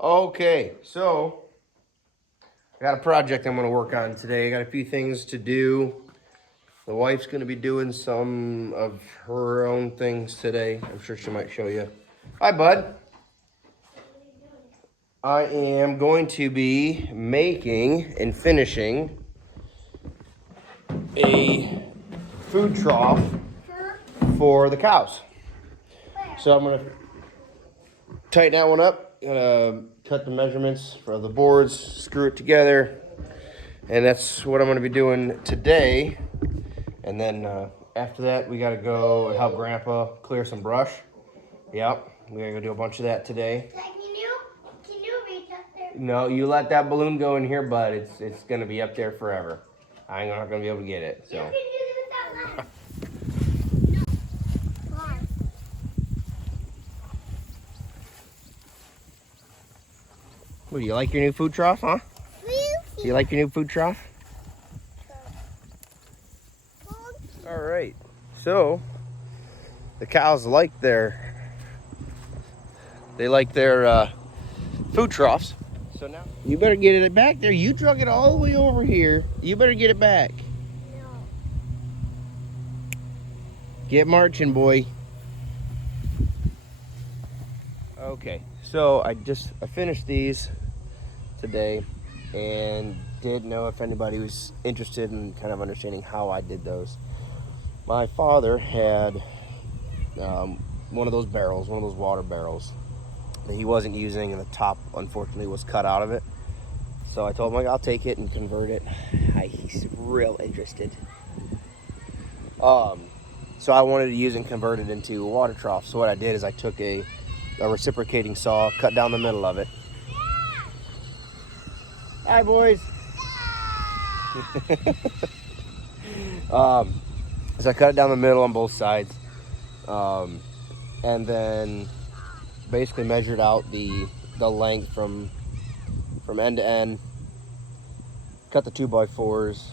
Okay, so I got a project I'm gonna work on today. I got a few things to do. The wife's gonna be doing some of her own things today. I'm sure she might show you. Hi, bud. I am going to be making and finishing a food trough for the cows. So I'm gonna tighten that one up, cut the measurements for the boards, screw it together, and that's what I'm going to be doing today. And then after that, we got to go help Grandpa clear some brush. Yep, we got to go do a bunch of that today. Can you reach up there? No, you let that balloon go in here, bud. It's going to be up there forever. I'm not going to be able to get it. So. You can do it without that. What, do you like your new food trough, huh? Do you like your new food trough? All right, so the cows like their food troughs. So now you better get it back there. You drug it all the way over here. You better get it back. No. Get marching, boy. Okay, so I finished these today and didn't know if anybody was interested in kind of understanding how I did those. My father had one of those barrels, one of those water barrels that he wasn't using, and the top unfortunately was cut out of it. So I told him, like, I'll take it and convert it. He's real interested. So I wanted to use and convert it into a water trough. So what I did is I took a reciprocating saw, cut down the middle of it. Hi, boys. So I cut it down the middle on both sides, and then basically measured out the length from end to end, cut the 2x4s,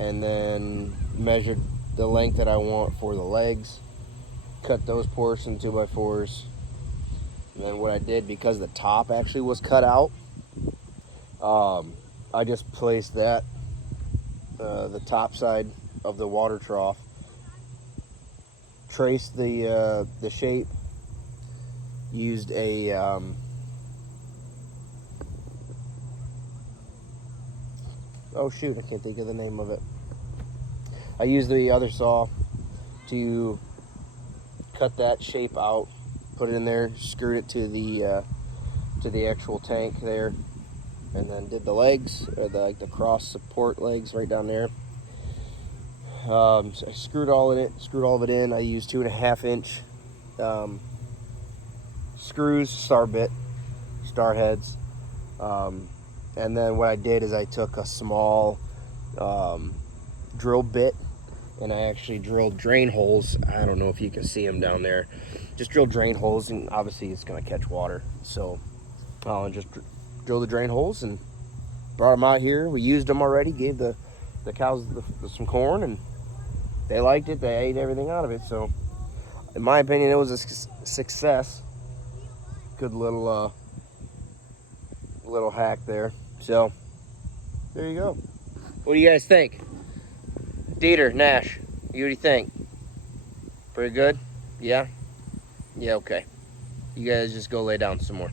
and then measured the length that I want for the legs, cut those portions 2x4s, and then what I did, because the top actually was cut out, I just placed that the top side of the water trough, traced the shape, used a oh shoot, I can't think of the name of it. I used the other saw to cut that shape out, put it in there, screwed it to the actual tank there, and then did the legs, or the cross support legs right down there. So I screwed all of it in. I used 2.5 inch screws, star heads, and then what I did is I took a small drill bit, and I actually drilled drain holes. I don't know if you can see them down there. Just drill drain holes, and obviously it's going to catch water. So I'll just drill the drain holes and brought them out here. We used them already, gave the cows some corn, and they liked it. They ate everything out of it. So in my opinion, it was a success. Good little hack there. So there you go. What do you guys think? Dieter, Nash, what do you think? Pretty good? Yeah? Yeah, okay. You guys just go lay down some more.